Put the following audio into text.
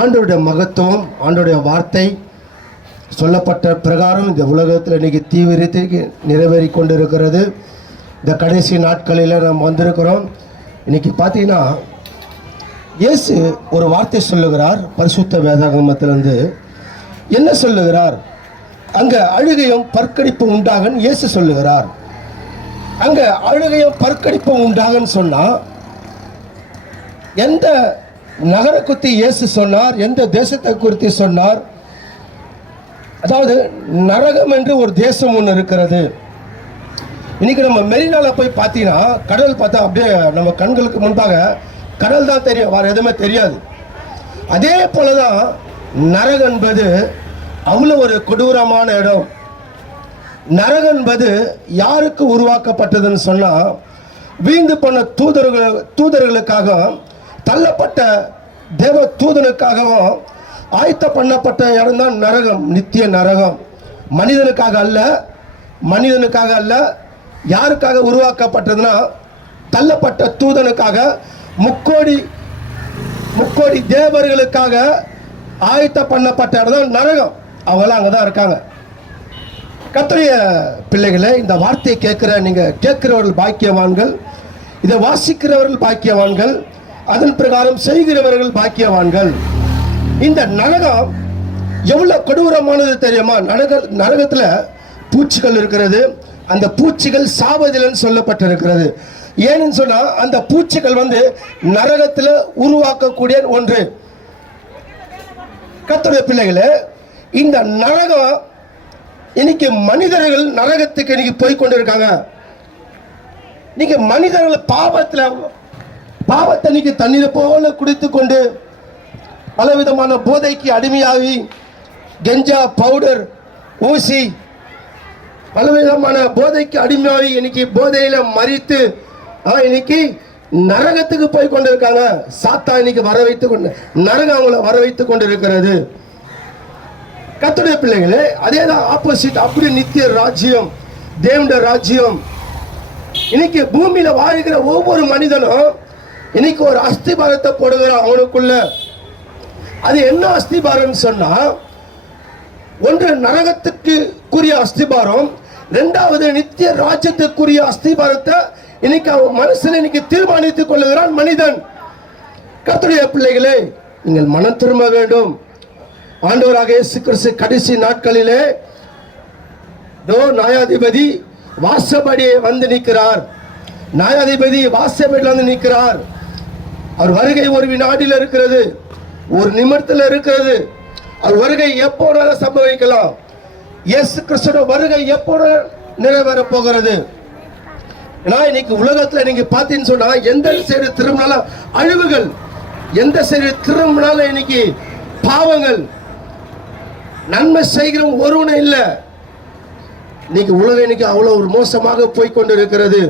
ஆண்டவருடைய மகத்துவம், ஆண்டவருடைய வார்த்தை சொல்லப்பட்ட பிரகாரம் இந்த உலகத்தில் இன்றைக்கி தீவிரத்திற்கு நிறைவேறி கொண்டு இருக்கிறது. இந்த கடைசி நாட்களில் நாம் வந்திருக்கிறோம். இன்றைக்கி பார்த்தீங்கன்னா இயேசு ஒரு வார்த்தை சொல்லுகிறார். பரிசுத்த வேதாகமத்திலிருந்து என்ன சொல்லுகிறார்? அங்கே அழுகையும் பற்கடிப்பும் உண்டாகன்னு இயேசு சொல்லுகிறார். அங்கே அழுகையும் பற்கடிப்பும் உண்டாகன்னு சொன்னால் எந்த நகரை குறித்து இயேசு சொன்னார்? எந்த தேசத்தை குறித்து சொன்னார்? அதாவது நரகம் என்று ஒரு தேசம் ஒன்று இருக்கிறது. இன்னைக்கு நம்ம மெரினால போய் பார்த்தீங்கன்னா கடல் பார்த்தா அப்படியே நம்ம கண்களுக்கு முன்பாக கடல் தான் தெரியும், வேறு எதுவுமே தெரியாது. அதே போலதான் நரகம் என்பது அவ்வளோ ஒரு கொடூரமான இடம். நரகம் என்பது யாருக்கு உருவாக்கப்பட்டதுன்னு சொன்னால் வீழ்ந்து போன தூதர்களுக்காக, தள்ளப்பட்ட தேவ தூதனுக்காகவும் ஆயத்த பண்ணப்பட்ட இடம் தான் நரகம், நித்திய நரகம். மனிதனுக்காக அல்ல, மனிதனுக்காக அல்ல. யாருக்காக உருவாக்கப்பட்டதுன்னா தள்ளப்பட்ட தூதனுக்காக, முக்கோடி தேவர்களுக்காக ஆயத்த பண்ணப்பட்ட இடம் தான் நரகம். அவங்களாம் அங்கே தான் இருக்காங்க. கர்த்தருடைய பிள்ளைகளை, இந்த வார்த்தையை கேட்கிறவர்கள் பாக்கியவான்கள், இதை வாசிக்கிறவர்கள் பாக்கியவான்கள், அதன் பிரகாரம் செய்கிறவர்கள் பாக்கியவான்கள். இந்த நரகம் எவ்வளவு கொடூரமானது தெரியுமா? நரகத்தில் பூச்சிகள் இருக்கிறது. அந்த பூச்சிகள் சாவதில்லைன்னு சொல்லப்பட்டிருக்கிறது. ஏன்னு சொன்னா அந்த பூச்சிகள் நரகத்தில் உருவாக்கக்கூடிய ஒன்று. கர்த்தருடைய பிள்ளைகளே, இந்த நரகம் இன்னைக்கு மனிதர்கள் நரகத்துக்கு இன்னைக்கு போய் கொண்டிருக்காங்க. இன்னைக்கு மனிதர்கள் பாவத்தை இன்னைக்கு தண்ணீரை போல குடித்து கொண்டு பலவிதமான போதைக்கு அடிமையாகி, கெஞ்சா, பவுடர், ஊசி, பலவிதமான போதைக்கு அடிமையாகி இன்னைக்கு போதையில மறித்து இன்னைக்கு நரகத்துக்கு போய் கொண்டிருக்காங்க. சாத்தா இன்னைக்கு வர வைத்துக் கொண்டு, நரகம் அவங்கள வர வைத்துக் கொண்டிருக்கிறது. கர்த்தருடைய பிள்ளைகளே, அதேதான் ஆப்போசிட். அப்படி நித்திய ராஜ்யம், தேவனுடைய ராஜ்யம். இன்னைக்கு பூமியில வாழ்கிற ஒவ்வொரு மனிதனும் இன்னைக்கு ஒரு அஸ்திபாரத்தை போடுகிறான் அவனுக்குள்ள. அது என்ன அஸ்திபாரம் சொன்னா, ஒன்று நரகத்துக்குரிய அஸ்திபாரம், இரண்டாவது நித்திய ராஜ்யத்துக்குரிய அஸ்திபாரத்தை இன்னைக்கு அவன் மனசுல இன்னைக்கு தீர்மானித்துக் கொள்ளுகிறான் மனிதன். கர்த்தருடைய பிள்ளைகளே, நீங்கள் மனம் திரும்ப வேண்டும். ஆண்டவராக இயேசு கிறிஸ்து கடைசி நாட்களிலே நியாயாதிபதி வாசப்படியே வந்து நிற்கிறார். நியாயாதிபதி வாசப்படியில் வந்து நிற்கிறார். அவர் வருகை ஒரு வினாடியில் இருக்கிறது, ஒரு நிமிடத்தில் இருக்கிறது. அவர் வருகை எப்போ சம்பவிக்கலாம்? இயேசு கிறிஸ்துவின் வருகை எப்போ நிறைவேற போகிறது? இன்னைக்கு உலகத்தில் நீங்க பார்த்தீங்கன்னு சொன்னா எந்த சைடு திரும்பினாலும் அழிவுகள், எந்த சைடு திரும்பினாலும் இன்னைக்கு பாவங்கள். நன்மை செய்கிறவங்க ஒருவனும் இல்லை. இன்னைக்கு உலகம் இன்னைக்கு அவ்வளவு மோசமாக போய் கொண்டு இருக்கிறது.